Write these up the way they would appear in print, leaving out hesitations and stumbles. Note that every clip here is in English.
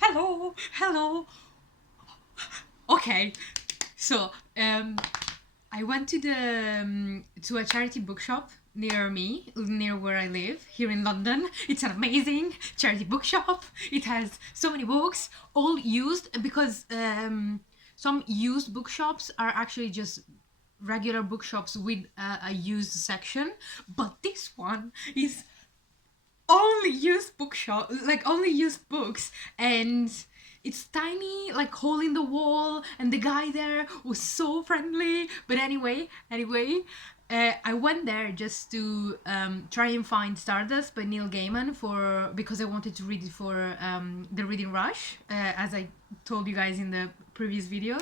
hello. Okay, so I went to a charity bookshop near me, near where I live here in London. It's an amazing charity bookshop. It has so many books, all used, because some used bookshops are actually just regular bookshops with a used section, but this one is only used bookshop, like only used books, and it's tiny, like hole in the wall, and the guy there was so friendly. But I went there just to try and find Stardust by Neil Gaiman because I wanted to read it for the Reading Rush, as I told you guys in the previous video,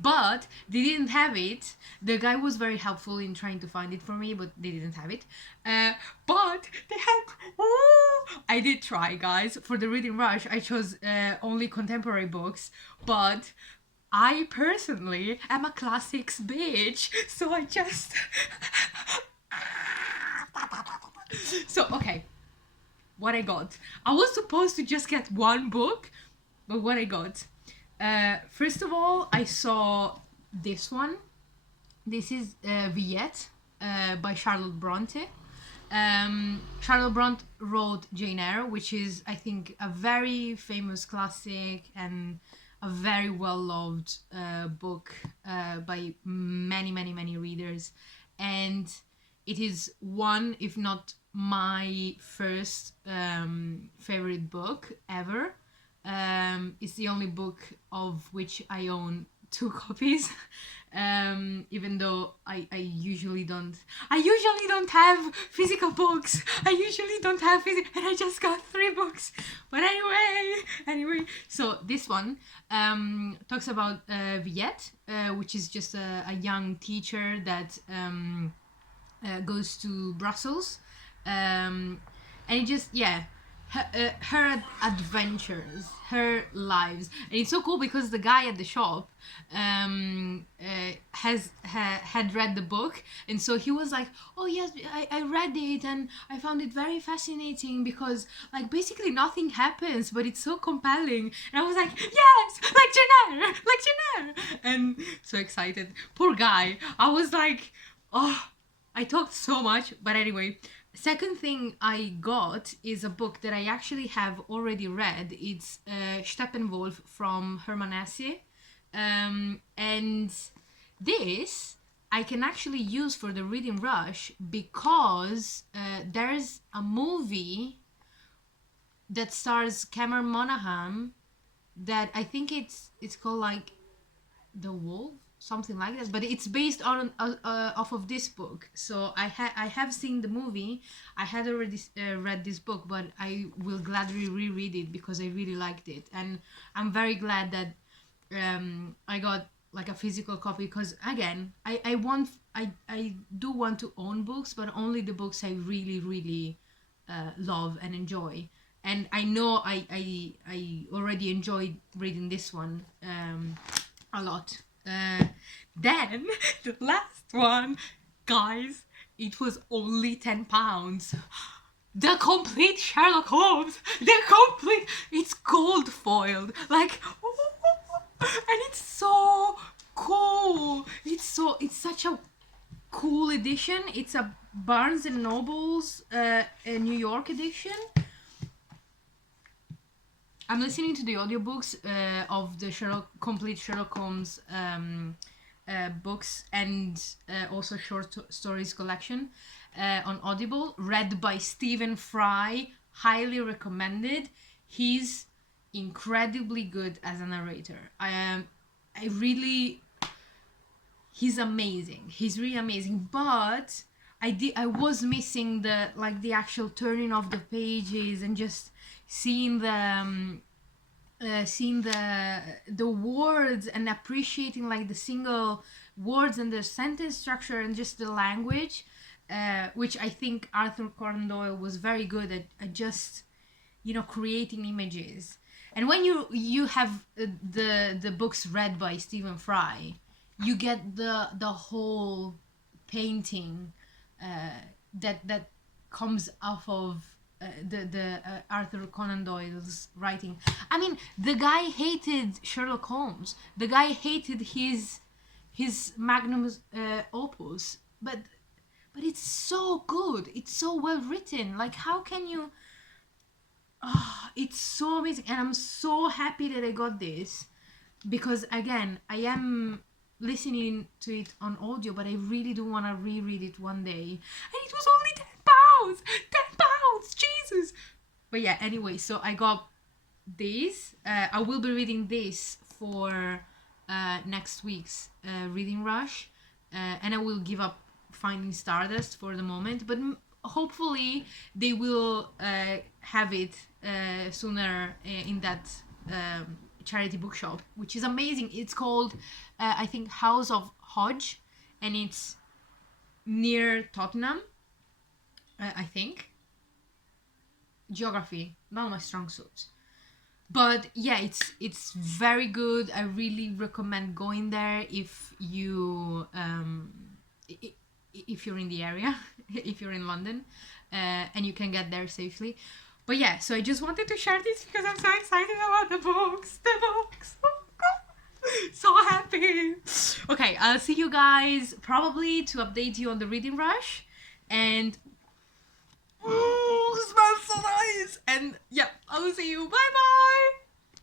but they didn't have it. The guy was very helpful in trying to find it for me, but they didn't have it. But they had. I did try, guys. For the Reading Rush, I chose only contemporary books, but I personally am a classics bitch, so I just. So, okay. What I got. I was supposed to just get one book, but what I got. First of all, I saw this one. This is Villette by Charlotte Bronte. Charlotte Bronte wrote Jane Eyre, which is, I think, a very famous classic and a very well-loved book by many readers. And it is one, if not my first favorite book ever. It's the only book of which I own 2 copies. Even though I usually don't have physical books. I usually don't have physical, and I just got 3 books. But anyway, so this one talks about Villette, which is just a young teacher that goes to Brussels, and it just, yeah, her adventures, her lives. And it's so cool because the guy at the shop had read the book, and so he was like, oh yes, I read it and I found it very fascinating because, like, basically nothing happens, but it's so compelling. And I was like, yes, like Jane Eyre, and so excited. Poor guy. I was like, oh, I talked so much. But anyway, second thing I got is a book that I actually have already read. It's Steppenwolf from Herman Hesse. And this I can actually use for the Reading Rush because there's a movie that stars Cameron Monaghan that I think it's called like The Wolf, something like that, but it's based on off of this book. So I have seen the movie. I had already read this book, but I will gladly reread it because I really liked it, and I'm very glad that I got like a physical copy, because again, I do want to own books, but only the books I really love and enjoy. And I know I already enjoyed reading this one a lot. Then the last one, guys, it was only £10. The complete Sherlock Holmes. It's gold foiled, like, and it's so cool. It's such a cool edition. It's a Barnes and Noble's a New York edition. I'm listening to the audiobooks of the complete Sherlock Holmes books, and also short stories collection on Audible, read by Stephen Fry. Highly recommended. He's incredibly good as a narrator. He's amazing. He's really amazing. But I was missing the actual turning of the pages and just seeing the words and appreciating like the single words and the sentence structure and just the language, which I think Arthur Conan Doyle was very good at just, creating images. And when you have the books read by Stephen Fry, you get the whole painting that comes off of Arthur Conan Doyle's writing. I mean, the guy hated Sherlock Holmes. The guy hated his magnum opus, but it's so good. It's so well written. Like, how can you? Oh, it's so amazing, and I'm so happy that I got this, because again, I am listening to it on audio, but I really do want to reread it one day. And it was only £10. £10, Jesus. But yeah, anyway, so I got this. I will be reading this for next week's reading rush, and I will give up Finding Stardust for the moment, but hopefully they will have it sooner in that charity bookshop, which is amazing. It's called I think House of Hodge, and it's near Tottenham. I think geography, not my strong suit, but yeah, it's very good. I really recommend going there if you if you're in the area, if you're in London, and you can get there safely. But yeah, so I just wanted to share this because I'm so excited about the books. The books. Oh God. So happy. Okay, I'll see you guys probably to update you on the reading rush. And it smells so nice. And yeah, I will see you. Bye bye.